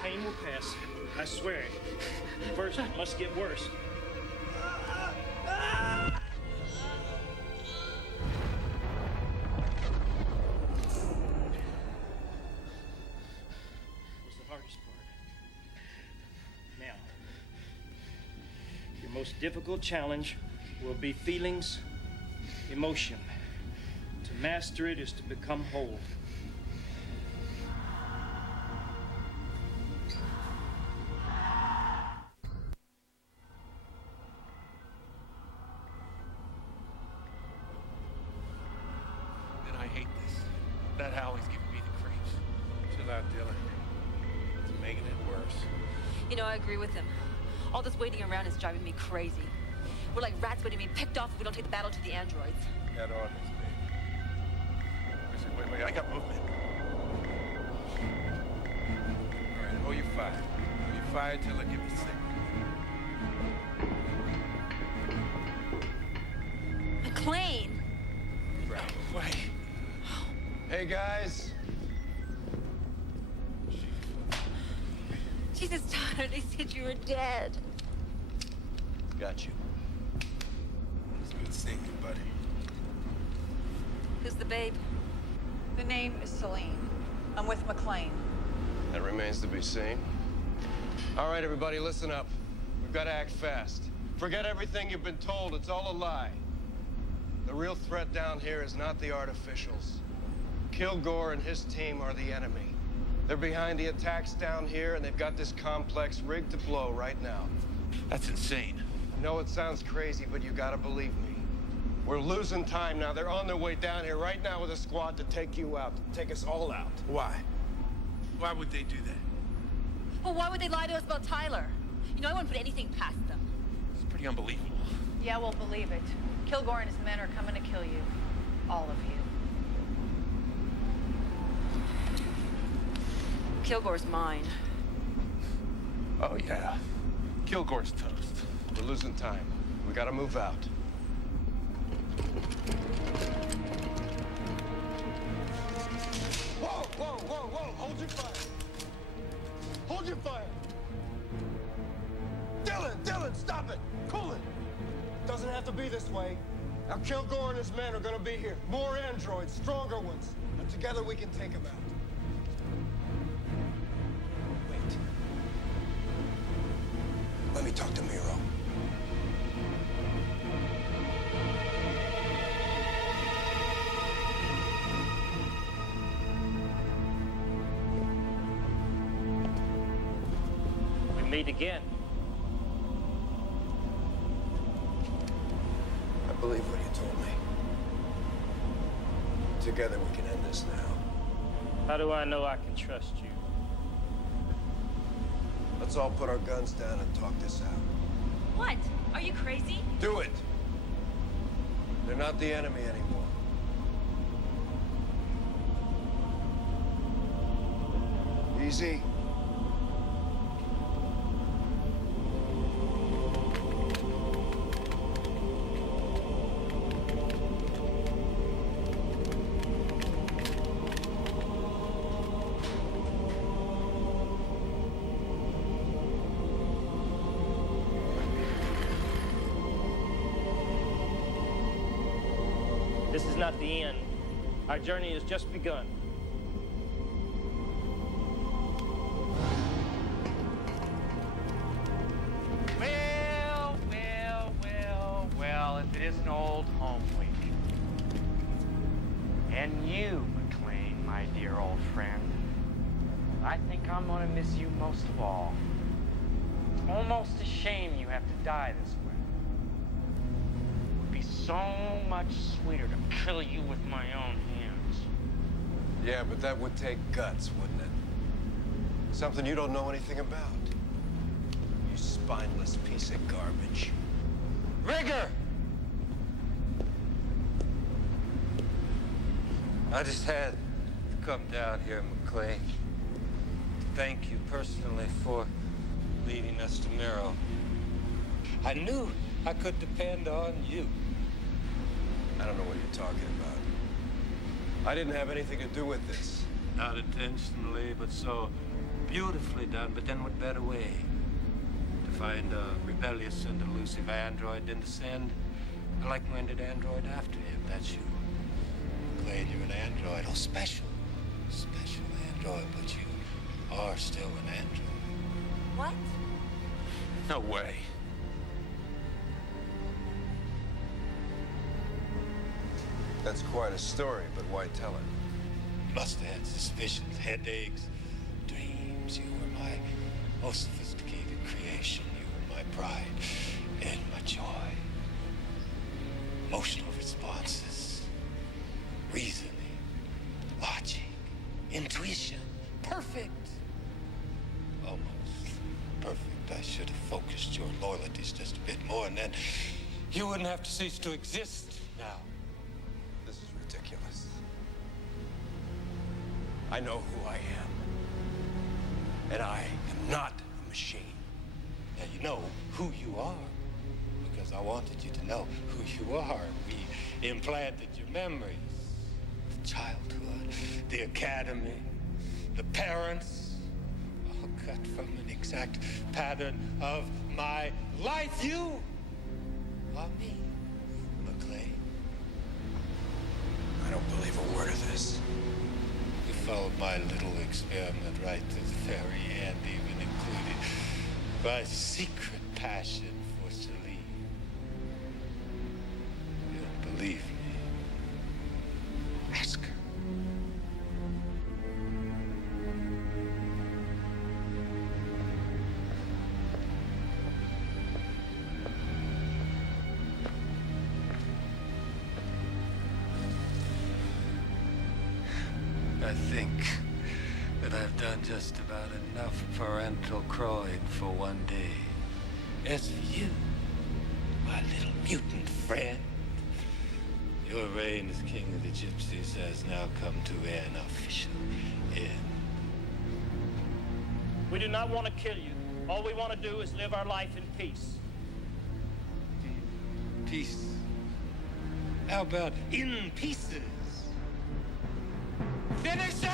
Pain will pass. I swear it. First, it must get worse. Was the hardest part. Now, your most difficult challenge will be feelings emotion. To master it is to become whole. And I hate this. That Howie's giving me the creeps. Chill out, Dylan. It's making it worse. You know, I agree with him. All this waiting around is driving me crazy. We're like rats waiting to be picked off if we don't take the battle to the androids. Got orders, baby. Wait, I got movement. All right, hold your fire. Hold your fire till I give the signal. McLean! Right away. Hey, guys. Jesus, Tyler, they said you were dead. Got you. It's good seeing you, buddy. Who's the babe? The name is Celine. I'm with McLean. That remains to be seen. All right, everybody, listen up. We've got to act fast. Forget everything you've been told. It's all a lie. The real threat down here is not the artificials. Kilgore and his team are the enemy. They're behind the attacks down here, and they've got this complex rigged to blow right now. That's insane. I know it sounds crazy, but you gotta believe me. We're losing time now. They're on their way down here right now with a squad to take you out, to take us all out. Why? Why would they do that? Well, why would they lie to us about Tyler? You know, I wouldn't put anything past them. It's pretty unbelievable. Yeah, we'll believe it. Kilgore and his men are coming to kill you. All of you. Kilgore's mine. Oh, yeah. Kilgore's toast. We're losing time. We gotta move out. Whoa, whoa, whoa, whoa! Hold your fire! Hold your fire! Dylan, stop it! Cool it! Doesn't have to be this way. Now, Kilgore and his men are gonna be here. More androids, stronger ones. And together we can take them out. Wait. Let me talk to Miro. We meet again. I believe what you told me. Together we can end this now. How do I know I can trust you? Let's all put our guns down and talk this out. What? Are you crazy? Do it! They're not the enemy anymore. Easy. This is not the end. Our journey has just begun. Well, if it isn't old home week. And you, McLean, my dear old friend, I think I'm gonna miss you most of all. It's almost a shame you have to die this way. It would be so much sweeter to kill you with my own hands. Yeah, but that would take guts, wouldn't it? Something you don't know anything about. You spineless piece of garbage. Rigger! I just had to come down here, McLean. Thank you personally for leading us to Miro. I knew I could depend on you. I don't know what you're talking about. I didn't have anything to do with this. Not intentionally, but so beautifully done. But then what better way to find a rebellious and elusive android than to send a like-minded android after him? That's you. McLean, you're an android. Oh, special android, but you are still an android. What? No way. That's quite a story, but why tell it? Must have had suspicions, headaches, dreams. You were my most sophisticated creation. You were my pride and my joy. Emotional responses, reasoning, logic, intuition. Perfect. Almost perfect. I should have focused your loyalties just a bit more, and then you wouldn't have to cease to exist now. This is ridiculous. I know who I am. And I am not a machine. Now you know who you are, because I wanted you to know who you are. We implanted your memories, the childhood, the academy, the parents, all cut from an exact pattern of my life. You are me, McClane. I don't believe a word of this. You followed my little experiment right to the very end, even included my secret passion for Celine. You don't believe me? Ask her. I think that I've done just about enough parental croyd for one day. As for you, my little mutant friend, your reign as king of the gypsies has now come to an official end. We do not want to kill you. All we want to do is live our life in peace. Peace. How about in pieces? Finish it!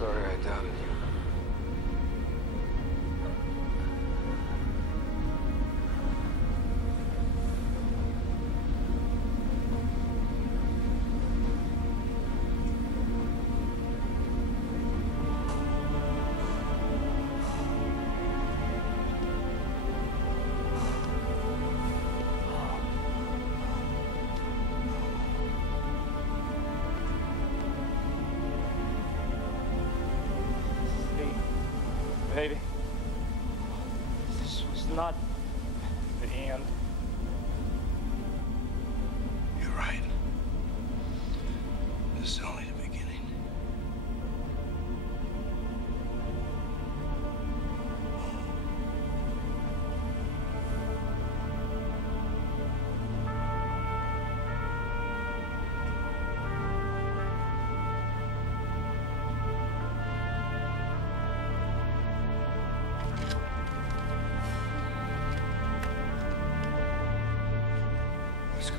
sorry I doubted you. Baby, this was not the end. You're right. This is only the beginning. Let's go.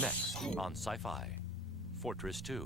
Next on SciFi, Fortress 2.